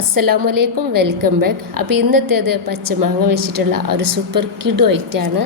അസ്സലാമു അലൈക്കും welcome back. അപ്പോൾ ഇന്നത്തേത് പച്ചമാങ്ങ വെച്ചിട്ടുള്ള ഒരു സൂപ്പർ കിഡു ഐറ്റാണ്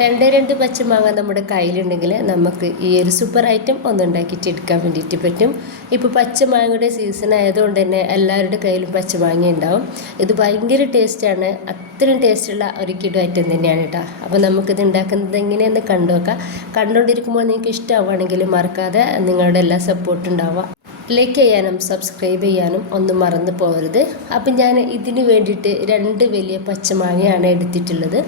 രണ്ട് രണ്ട് പച്ചമാങ്ങ നമ്മുടെ കയ്യിലുണ്ടെങ്കിൽ നമുക്ക് ഈ ഒരു സൂപ്പർ ഐറ്റം ഒന്നുണ്ടാക്കിയിട്ട് എടുക്കാൻ വേണ്ടിയിട്ട് പറ്റും. ഇപ്പോൾ പച്ചമാങ്ങയുടെ സീസൺ ആയതുകൊണ്ട് തന്നെ എല്ലാവരുടെ കയ്യിലും പച്ചമാങ്ങ ഉണ്ടാവും. ഇത് ഭയങ്കര ടേസ്റ്റാണ്. അത്രയും ടേസ്റ്റുള്ള ഒരു കിഡ് ഐറ്റം തന്നെയാണ് കേട്ടോ. അപ്പോൾ നമുക്കിത് ഉണ്ടാക്കുന്നത് എങ്ങനെയെന്ന് കണ്ടു നോക്കാം. കണ്ടുകൊണ്ടിരിക്കുമ്പോൾ നിങ്ങൾക്ക് ഇഷ്ടമാവുകയാണെങ്കിൽ മറക്കാതെ നിങ്ങളുടെ എല്ലാ സപ്പോർട്ടും ഉണ്ടാവുക. ലൈക്ക് ചെയ്യാനും സബ്സ്ക്രൈബ് ചെയ്യാനും ഒന്നും മറന്നു പോകരുത്. അപ്പം ഞാൻ ഇതിന് വേണ്ടിയിട്ട് രണ്ട് വലിയ പച്ചമാങ്ങയാണ് എടുത്തിട്ടുള്ളത്.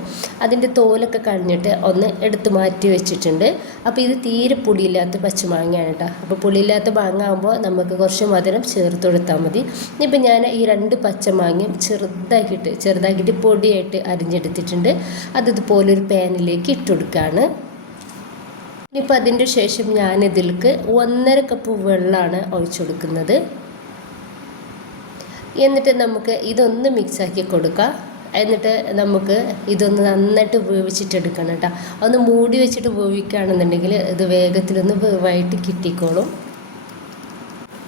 അതിന്റെ തോലൊക്കെ കളഞ്ഞിട്ട് ഒന്ന് എടുത്ത് മാറ്റി വെച്ചിട്ടുണ്ട്. അപ്പോൾ ഇത് തീരെ പുളിയില്ലാത്ത പച്ചമാങ്ങയാണ് കേട്ടോ. അപ്പോൾ പുളിയില്ലാത്ത മാങ്ങ ആകുമ്പോൾ നമുക്ക് കുറച്ച് മധുരം ചേർത്ത് കൊടുത്താൽ മതി. ഇപ്പം ഞാൻ ഈ രണ്ട് പച്ചമാങ്ങയും ചെറുതാക്കിയിട്ട് ചെറുതാക്കിയിട്ട് പൊടിയായിട്ട് അരിഞ്ഞെടുത്തിട്ടുണ്ട്. അത് ഇതുപോലെ ഒരു പാനിലേക്ക് ഇട്ട് കൊടുക്കുകയാണ്. ഇനിയിപ്പോൾ അതിന്റെ ശേഷം ഞാൻ ഞാനിതിലേക്ക് ഒന്നര കപ്പ് വെള്ളമാണ് ഒഴിച്ചു കൊടുക്കുന്നത്. എന്നിട്ട് നമുക്ക് ഇതൊന്ന് മിക്സാക്കി കൊടുക്കാം. എന്നിട്ട് നമുക്ക് ഇതൊന്ന് നന്നായിട്ട് വേവിച്ചിട്ടെടുക്കണം കേട്ടോ ഒന്ന് മൂടി വെച്ചിട്ട് വേവിക്കുകയാണെന്നുണ്ടെങ്കിൽ ഇത് വേഗത്തിലൊന്ന് വേവായിട്ട് കിട്ടിക്കോളും.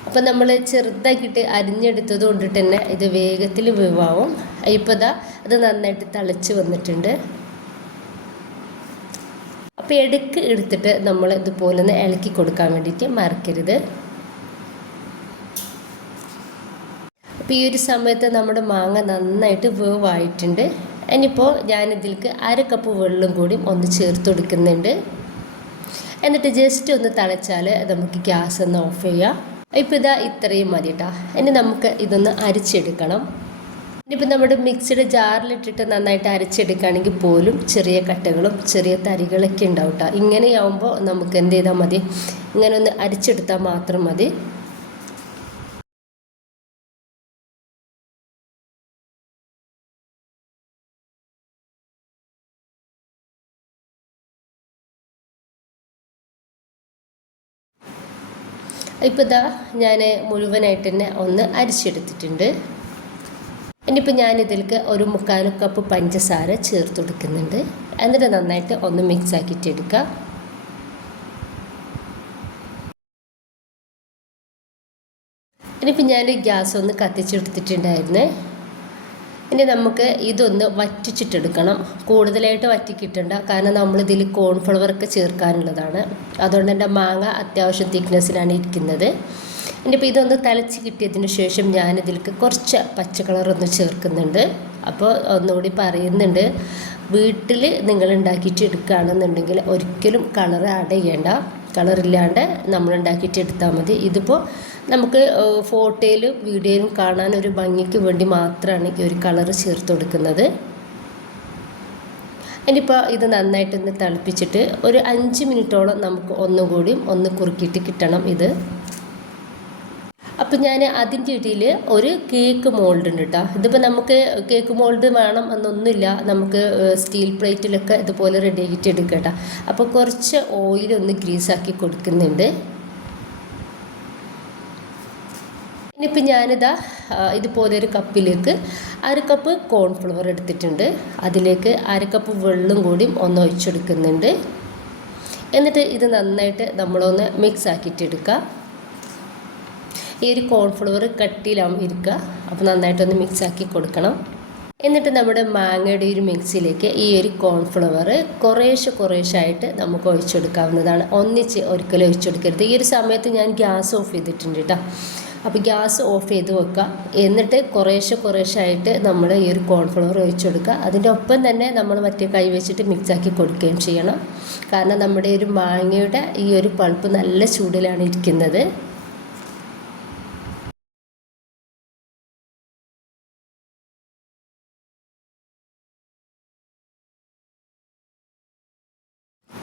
അപ്പം നമ്മൾ ചെറുതാക്കിയിട്ട് അരിഞ്ഞെടുത്തത് കൊണ്ടിട്ട് തന്നെ ഇത് വേഗത്തിൽ വേവാവും. ഇപ്പോൾ ഇതാ അത് നന്നായിട്ട് തിളച്ച് വന്നിട്ടുണ്ട്. അപ്പോൾ എടുക്ക് എടുത്തിട്ട് നമ്മൾ ഇതുപോലെ ഒന്ന് ഇളക്കി കൊടുക്കാൻ വേണ്ടിയിട്ട് മറക്കരുത്. അപ്പോൾ ഈ ഒരു സമയത്ത് നമ്മുടെ മാങ്ങ നന്നായിട്ട് വേവായിട്ടുണ്ട്. ഇനിയിപ്പോൾ ഞാനിതിലേക്ക് അര കപ്പ് വെള്ളം കൂടി ഒന്ന് ചേർത്ത് കൊടുക്കുന്നുണ്ട്. എന്നിട്ട് ജസ്റ്റ് ഒന്ന് തിളച്ചാൽ നമുക്ക് ഗ്യാസ് ഒന്ന് ഓഫ് ചെയ്യാം. ഇപ്പോൾ ഇതാ ഇത്രയും മതി കേട്ടോ. ഇനി നമുക്ക് ഇതൊന്ന് അരിച്ചെടുക്കണം. ഇനിയിപ്പോൾ നമ്മുടെ മിക്സിയുടെ ജാറിലിട്ടിട്ട് നന്നായിട്ട് അരച്ചെടുക്കുകയാണെങ്കിൽ പോലും ചെറിയ കട്ടകളും ചെറിയ തരികളൊക്കെ ഉണ്ടാവും കേട്ടോ ഇങ്ങനെയാവുമ്പോൾ നമുക്ക് എന്ത് ചെയ്താൽ മതി? ഇങ്ങനെ ഒന്ന് അരിച്ചെടുത്താൽ മാത്രം മതി. ഇപ്പോൾ ഇതാ ഞാൻ മുഴുവനായിട്ട് തന്നെ ഒന്ന് അരിച്ചെടുത്തിട്ടുണ്ട്. ഇനിയിപ്പോൾ ഞാനിതിലേക്ക് ഒരു മുക്കാൽ കപ്പ് പഞ്ചസാര ചേർത്ത് കൊടുക്കുന്നുണ്ട്. എന്നിട്ട് നന്നായിട്ട് ഒന്ന് മിക്സ് ആക്കിയിട്ട് എടുക്കുക ഇനിയിപ്പോൾ ഞാൻ ഗ്യാസ് ഒന്ന് കത്തിച്ചെടുത്തിട്ടുണ്ടായിരുന്നേ. ഇനി നമുക്ക് ഇതൊന്ന് വറ്റിച്ചിട്ടെടുക്കണം. കൂടുതലായിട്ട് വറ്റിക്കിട്ടണ്ട കാരണം നമ്മളിതിൽ കോൺഫ്ലവർ ഒക്കെ ചേർക്കാനുള്ളതാണ്. അതുകൊണ്ട് എന്റെ മാങ്ങ അത്യാവശ്യം തിക്നെസ്സിലാണ് ഇരിക്കുന്നത്. ഇനിയിപ്പോൾ ഇതൊന്ന് തലച്ച് കിട്ടിയതിന് ശേഷം ഞാനിതിലേക്ക് കുറച്ച് പച്ചക്കളറൊന്ന് ചേർക്കുന്നുണ്ട്. അപ്പോൾ ഒന്നുകൂടി പറയുന്നുണ്ട് വീട്ടിൽ നിങ്ങൾ ഉണ്ടാക്കിയിട്ട് എടുക്കുകയാണെന്നുണ്ടെങ്കിൽ ഒരിക്കലും കളർ ആഡ് ചെയ്യേണ്ട. കളറില്ലാണ്ട് നമ്മൾ ഉണ്ടാക്കിയിട്ട് എടുത്താൽ മതി. ഇതിപ്പോൾ നമുക്ക് ഫോട്ടോയിലും വീഡിയോയിലും കാണാൻ ഒരു ഭംഗിക്ക് വേണ്ടി മാത്രമാണ് ഈ ഒരു കളർ ചേർത്ത് കൊടുക്കുന്നത്. ഇനിയിപ്പോൾ ഇത് നന്നായിട്ടൊന്ന് തിളപ്പിച്ചിട്ട് ഒരു അഞ്ച് മിനിറ്റോളം നമുക്ക് ഒന്നുകൂടിയും ഒന്ന് കുറുക്കിയിട്ട് കിട്ടണം ഇത്. അപ്പം ഞാൻ അതിന്റെ ഇടയിൽ ഒരു കേക്ക് മോൾഡ് ഉണ്ട് കേട്ടോ ഇതിപ്പോൾ നമുക്ക് കേക്ക് മോൾഡ് വേണം എന്നൊന്നുമില്ല. നമുക്ക് സ്റ്റീൽ പ്ലേറ്റിലൊക്കെ ഇതുപോലെ റെഡി ആക്കിയിട്ട് എടുക്കുക കേട്ടോ അപ്പോൾ കുറച്ച് ഓയിൽ ഒന്ന് ഗ്രീസാക്കി കൊടുക്കുന്നുണ്ട്. ഇനിയിപ്പോൾ ഞാനിതാ ഇതുപോലെ ഒരു കപ്പിലേക്ക് അര കപ്പ് കോൺഫ്ലവർ എടുത്തിട്ടുണ്ട്. അതിലേക്ക് അര കപ്പ് വെള്ളം കൂടി ഒന്ന് ഒഴിച്ചെടുക്കുന്നുണ്ട്. എന്നിട്ട് ഇത് നന്നായിട്ട് നമ്മളൊന്ന് മിക്സ് ആക്കിയിട്ട് എടുക്കുക ഈ ഒരു കോൺഫ്ലവർ കട്ടിയിലാവും ഇരിക്കുക. അപ്പോൾ നന്നായിട്ടൊന്ന് മിക്സ് ആക്കി കൊടുക്കണം. എന്നിട്ട് നമ്മുടെ മാങ്ങയുടെ ഒരു മിക്സിയിലേക്ക് ഈ ഒരു കോൺഫ്ലവർ കുറേശ്ശെ കുറേശ്ശായിട്ട് നമുക്ക് ഒഴിച്ചെടുക്കാവുന്നതാണ്. ഒന്നിച്ച് ഒരിക്കലും ഒഴിച്ചെടുക്കരുത്. ഈ ഒരു സമയത്ത് ഞാൻ ഗ്യാസ് ഓഫ് ചെയ്തിട്ടുണ്ട് കേട്ടോ. അപ്പോൾ ഗ്യാസ് ഓഫ് ചെയ്ത് വെക്കുക. എന്നിട്ട് കുറേശ്ശെ കുറേശ്ശായിട്ട് നമ്മൾ ഈ ഒരു കോൺഫ്ലവർ ഒഴിച്ചെടുക്കുക. അതിന്റെ ഒപ്പം തന്നെ നമ്മൾ മറ്റേ കൈ വെച്ചിട്ട് മിക്സാക്കി കൊടുക്കുകയും ചെയ്യണം. കാരണം നമ്മുടെ ഒരു മാങ്ങയുടെ ഈ ഒരു പൾപ്പ് നല്ല ചൂടിലാണ് ഇരിക്കുന്നത്.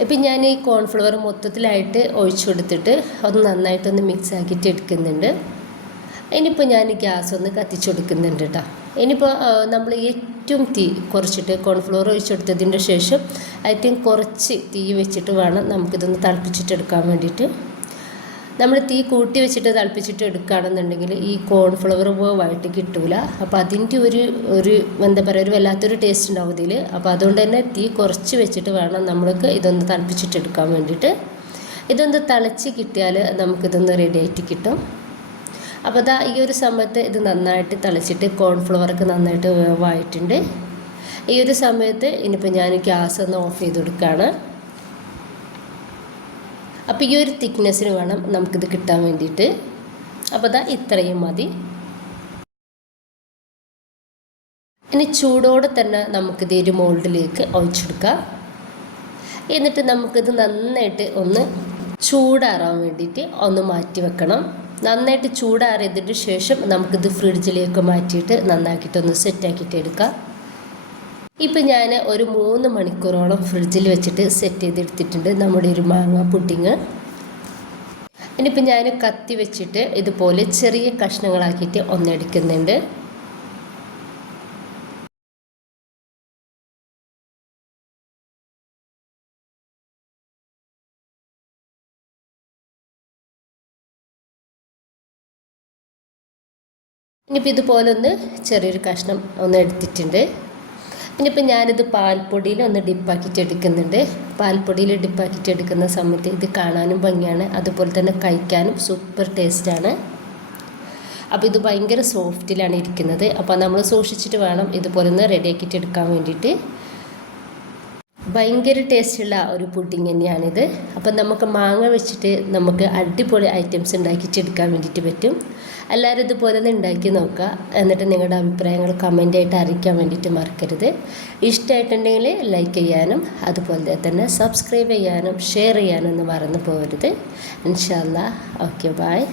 ഇപ്പം ഞാൻ ഈ കോൺഫ്ലവർ മൊത്തത്തിലായിട്ട് ഒഴിച്ചു കൊടുത്തിട്ട് ഒന്ന് നന്നായിട്ടൊന്ന് മിക്സ് ആക്കിയിട്ട് എടുക്കുന്നുണ്ട്. ഇനിയിപ്പോൾ ഞാൻ ഗ്യാസ് ഒന്ന് കത്തിച്ചു കൊടുക്കുന്നുണ്ട് കേട്ടോ ഇനിയിപ്പോൾ നമ്മൾ ഏറ്റവും തീ കുറച്ചിട്ട് കോൺഫ്ലവർ ഒഴിച്ചെടുത്തതിന്റെ ശേഷം ഐ തിങ്ക് കുറച്ച് തീ വെച്ചിട്ട് വേണം നമുക്കിതൊന്ന് തിളപ്പിച്ചിട്ടെടുക്കാൻ വേണ്ടിയിട്ട്. നമ്മൾ തീ കൂട്ടി വെച്ചിട്ട് തിളപ്പിച്ചിട്ട് എടുക്കുകയാണെന്നുണ്ടെങ്കിൽ ഈ കോൺഫ്ലവർ വഴട്ടി കിട്ടൂല. അപ്പോൾ അതിന്റെ ഒരു ഒരു എന്താ പറയുക ഒരു വല്ലാത്തൊരു ടേസ്റ്റ് ഉണ്ടാവും ഇതിൽ അപ്പോൾ അതുകൊണ്ട് തന്നെ തീ കുറച്ച് വെച്ചിട്ട് വേണം നമ്മൾക്ക് ഇതൊന്ന് തിളപ്പിച്ചിട്ട് എടുക്കാൻ വേണ്ടിയിട്ട്. ഇതൊന്ന് തിളച്ച് കിട്ടിയാൽ നമുക്കിതൊന്ന് റെഡി ആയിട്ട് കിട്ടും. അപ്പോൾ അതാ ഈ ഒരു സമയത്ത് ഇത് നന്നായിട്ട് തിളച്ചിട്ട് കോൺഫ്ലവറൊക്കെ നന്നായിട്ട് വേവായിട്ടുണ്ട്. ഈ ഒരു സമയത്ത് ഇനിയിപ്പോൾ ഞാൻ ഗ്യാസ് ഒന്ന് ഓഫ് ചെയ്ത് കൊടുക്കുകയാണ്. അപ്പോൾ ഈ ഒരു തിക്നെസ്സിന് വേണം നമുക്കിത് കിട്ടാൻ വേണ്ടിയിട്ട്. അപ്പോൾ അതാ ഇത്രയും മതി. ഇനി ചൂടോടെ തന്നെ നമുക്കിത് ഒരു മോൾഡിലേക്ക് ഒഴിച്ചെടുക്കാം. എന്നിട്ട് നമുക്കിത് നന്നായിട്ട് ഒന്ന് ചൂടാറാൻ വേണ്ടിയിട്ട് ഒന്ന് മാറ്റി വെക്കണം. നന്നായിട്ട് ചൂടാറിയതിന് ശേഷം നമുക്കിത് ഫ്രിഡ്ജിലേക്ക് മാറ്റിയിട്ട് നന്നാക്കിയിട്ടൊന്ന് സെറ്റാക്കിയിട്ട് എടുക്കാം. ഇപ്പം ഞാൻ ഒരു മൂന്ന് മണിക്കൂറോളം ഫ്രിഡ്ജിൽ വെച്ചിട്ട് സെറ്റ് ചെയ്തെടുത്തിട്ടുണ്ട് നമ്മുടെ ഒരു മാങ്ങ പുഡിങ് ഇനിയിപ്പോൾ ഞാൻ കത്തി വെച്ചിട്ട് ഇതുപോലെ ചെറിയ കഷ്ണങ്ങളാക്കിയിട്ട് ഒന്നെടുക്കുന്നുണ്ട് ഇനിയിപ്പോൾ ഇതുപോലെ ഒന്ന് ചെറിയൊരു കഷ്ണം ഒന്ന് എടുത്തിട്ടുണ്ട്. ഇനിയിപ്പോൾ ഞാനിത് പാൽപ്പൊടിയിൽ ഒന്ന് ഡിപ്പാക്കിയിട്ട് എടുക്കുന്നുണ്ട് പാൽപ്പൊടിയിൽ ഡിപ്പാക്കിയിട്ട് എടുക്കുന്ന സമയത്ത് ഇത് കാണാനും ഭംഗിയാണ്. അതുപോലെ തന്നെ കഴിക്കാനും സൂപ്പർ ടേസ്റ്റാണ്. അപ്പോൾ ഇത് ഭയങ്കര സോഫ്റ്റിലാണ് ഇരിക്കുന്നത്. അപ്പോൾ നമ്മൾ സൂക്ഷിച്ചിട്ട് വേണം ഇതുപോലെ ഒന്ന് റെഡിയാക്കിയിട്ട് എടുക്കാൻ വേണ്ടിയിട്ട്. ഭയങ്കര ടേസ്റ്റുള്ള ഒരു പുഡിങ് തന്നെയാണിത്. അപ്പം നമുക്ക് മാങ്ങ വെച്ചിട്ട് നമുക്ക് അടിപൊളി ഐറ്റംസ് ഉണ്ടാക്കിച്ചെടുക്കാൻ വേണ്ടിയിട്ട് പറ്റും. എല്ലാവരും ഇതുപോലെ ഒന്ന് ഉണ്ടാക്കി നോക്കുക. എന്നിട്ട് നിങ്ങളുടെ അഭിപ്രായങ്ങൾ കമന്റായിട്ട് അറിയിക്കാൻ വേണ്ടിയിട്ട് മറക്കരുത്. ഇഷ്ടമായിട്ടുണ്ടെങ്കിൽ ലൈക്ക് ചെയ്യാനും അതുപോലെ തന്നെ സബ്സ്ക്രൈബ് ചെയ്യാനും ഷെയർ ചെയ്യാനും ഒന്നും മറന്നു പോകരുത്. ഇൻഷാല്ല ഓക്കെ ബായ്